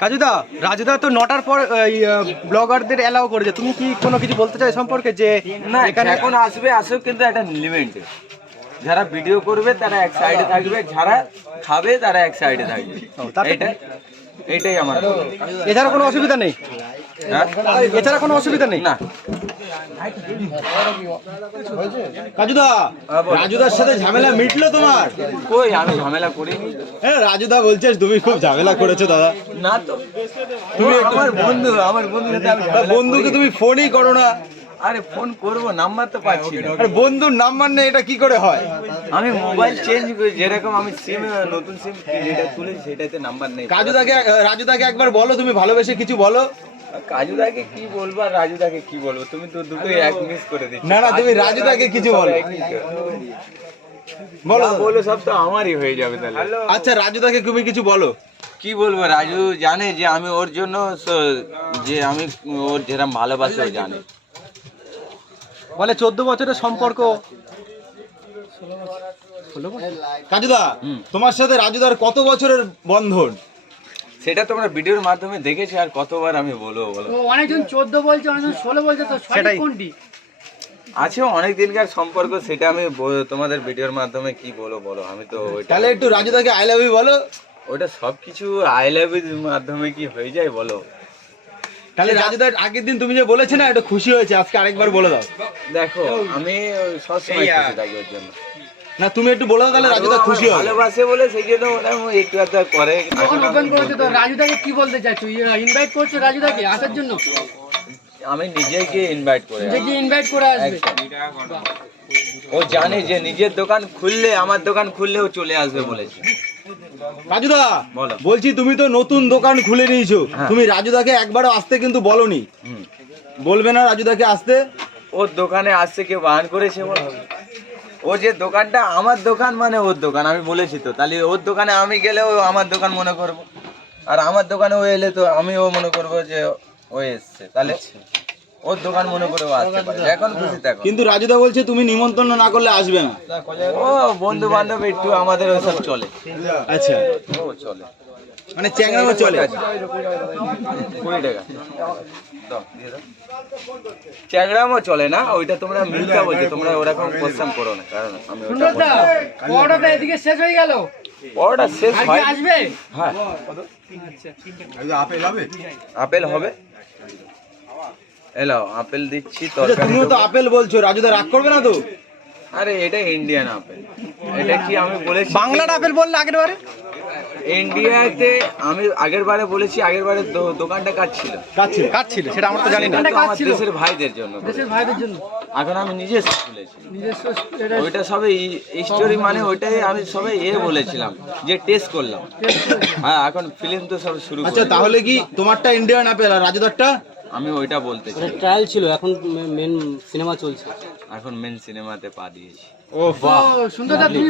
কাজুদা রাজুদা তো নটার পর ব্লগারদের অ্যালাউ করেছে। তুমি কি কোনো কিছু বলতে চাই সম্পর্কে যে না এখানে এখন আসবে আসুক কিন্তু একটা লিমিট যারা ভিডিও করবে তারা এক সাইডে থাকবে যারা খাবে তারা এক সাইডে থাকবে। এটা এটাই আমার। এছাড়া কোনো অসুবিধা নেই? হ্যাঁ? এছাড়া কোনো অসুবিধা নেই? না। রাজুদা। রাজুদার সাথে ঝামেলা মিটলো তোমার? কই আমি ঝামেলা করিনি। হ্যাঁ রাজুদা বলছিস তুমি খুব ঝামেলা করেছ দাদা। না তো। তুমি আমার বন্ধু আমার বন্ধু বন্ধুকে তুমি ফোনই করো না। আরে ফোন করব নাম্বার তো পাচ্ছি না। আর বন্ধুর নাম্বার নেই এটা কি করে হয়? আমি মোবাইল চেঞ্জ করি যেরকম আমি সিম নতুন সিম যেটা তুলেছি সেটাতে নাম্বার নেই। কাজুদাকে রাজুদাকে একবার বলো তুমি ভালোবেসে কিছু বলো। কাজুদাকে কি বলব আর রাজুদাকে কি বলব? তুমি তো দুটোই এক মিস করে দিচ্ছ। না, না, তুমি রাজুদাকে কিছু বলো। বলো। বলো বলো সব তো আমারই হয়ে যাবে তাহলে। আচ্ছা রাজুদাকে তুমি কিছু বলো। কি বলব রাজু জানে যে আমি ওর জন্য যে আমি ওর যেরকম ভালোবাসি ও জানে। বলে চোদ্দ বছরের সম্পর্ক। কাজুদা হুম। তোমার সাথে রাজুদার কত বছরের বন্ধন? সেটা তোমরা ভিডিওর মাধ্যমে দেখেছি আর কতবার আমি বলব বলো। অনেকজন চোদ্দ বলছে অনেকজন ষোলো বলছে তো সঠিক সেটাই। কোনটি? আছে অনেক দিনকার সম্পর্ক সেটা আমি ব- তোমাদের ভিডিওর মাধ্যমে কি বলো বলো আমি তো তাহলে একটু রাজুদাকে আই লাভ ইউ বলো। ওটা সবকিছু আই লাভ মাধ্যমে কি হয়ে যায় বলো। তাহলে রাজুদার আগের দিন তুমি যে বলেছে না একটু খুশি হয়েছে আজকে আরেকবার বলে দাও। দেখো আমি সবসময় খুশি থাকি ওর জন্য। না তুমি একটু বলে দাও তাহলে রাজুদা খুশি হবে। ভালোবাসে বলে সেই জন্য ওরা একটু আধটা করে যখন ওপেন করেছে তো রাজুদাকে কি বলতে চাইছো? ইনভাইট করছ রাজুদাকে আসার জন্য? আমি নিজেকে ইনভাইট করে যে কি ইনভাইট করে আসবে। ও জানে যে নিজের দোকান খুললে আমার দোকান খুললে ও চলে আসবে বলেছে। রাজুদা বলো। বলছি তুমি তো নতুন দোকান খুলে নিয়েছো। হ্যাঁ। তুমি রাজুদাকে একবারও আসতে কিন্তু বলনি। বলবে না রাজুদাকে আসতে? ওর দোকানে আসছে কেউ বাহান করেছে ও যে দোকানটা আমার দোকান মানে ওর দোকান আমি বলেছি তো। তাহলে ওর দোকানে আমি গেলে ও আমার দোকান মনে করব। আর আমার দোকানে ও এলে তো আমি ও মনে করব যে ও এসছে। তাহলে ওর দোকান মনে করে আসতে পারে। এখন খুশি থাকো। কিন্তু রাজুদা বলছে তুমি নিমন্ত্রণ না করলে আসবে না। ও বন্ধু বান্ধব একটু আমাদের ওসব চলে। আচ্ছা। ও চলে। মানে চ্যাংড়াও চলে। কুড়ি টাকা। চলে না ওইটা তোমরা মিথ্যা বলছো তোমরা ওরকম কোশ্চেন করো না কারণ আমি ওটা এদিকে শেষ হয়ে গেল। পরোটা শেষ হয়? আসবে? হ্যাঁ। আপেল হবে? এলাও আপেল দিচ্ছি আচ্ছা, তরকারি তুমিও তো আপেল বলছো রাজুদা রাগ করবে না তো? আরে এটা ইন্ডিয়ান আপেল। এটা কি আমি বলেছি? বাংলার আপেল বললে আগের বারে? ইন্ডিয়াতে আমি আগের বারে বলেছি আগের বারে দোকানটা কাজ ছিল। কাজ ছিল। সেটা আমরা তো জানি না। আমার কাজ ছিল। দেশের ভাইদের জন্য দেশের ভাইদের জন্য? এখন আমি নিজস্ব খুলেছি ওইটা সবে স্টোরি মানে ওইটাই আমি সবে এ বলেছিলাম যে টেস্ট করলাম। হ্যাঁ এখন ফিল্ম তো সব শুরু আচ্ছা তাহলে কি তোমারটা ইন্ডিয়ান আপেল আর রাজুদারটা? আমি ওইটা বলতে চাই। ট্রায়াল ছিল এখন মেন সিনেমা চলছে। এখন মেন সিনেমাতে পা দিয়েছি। ও বাহ সুন্দর দা তুমি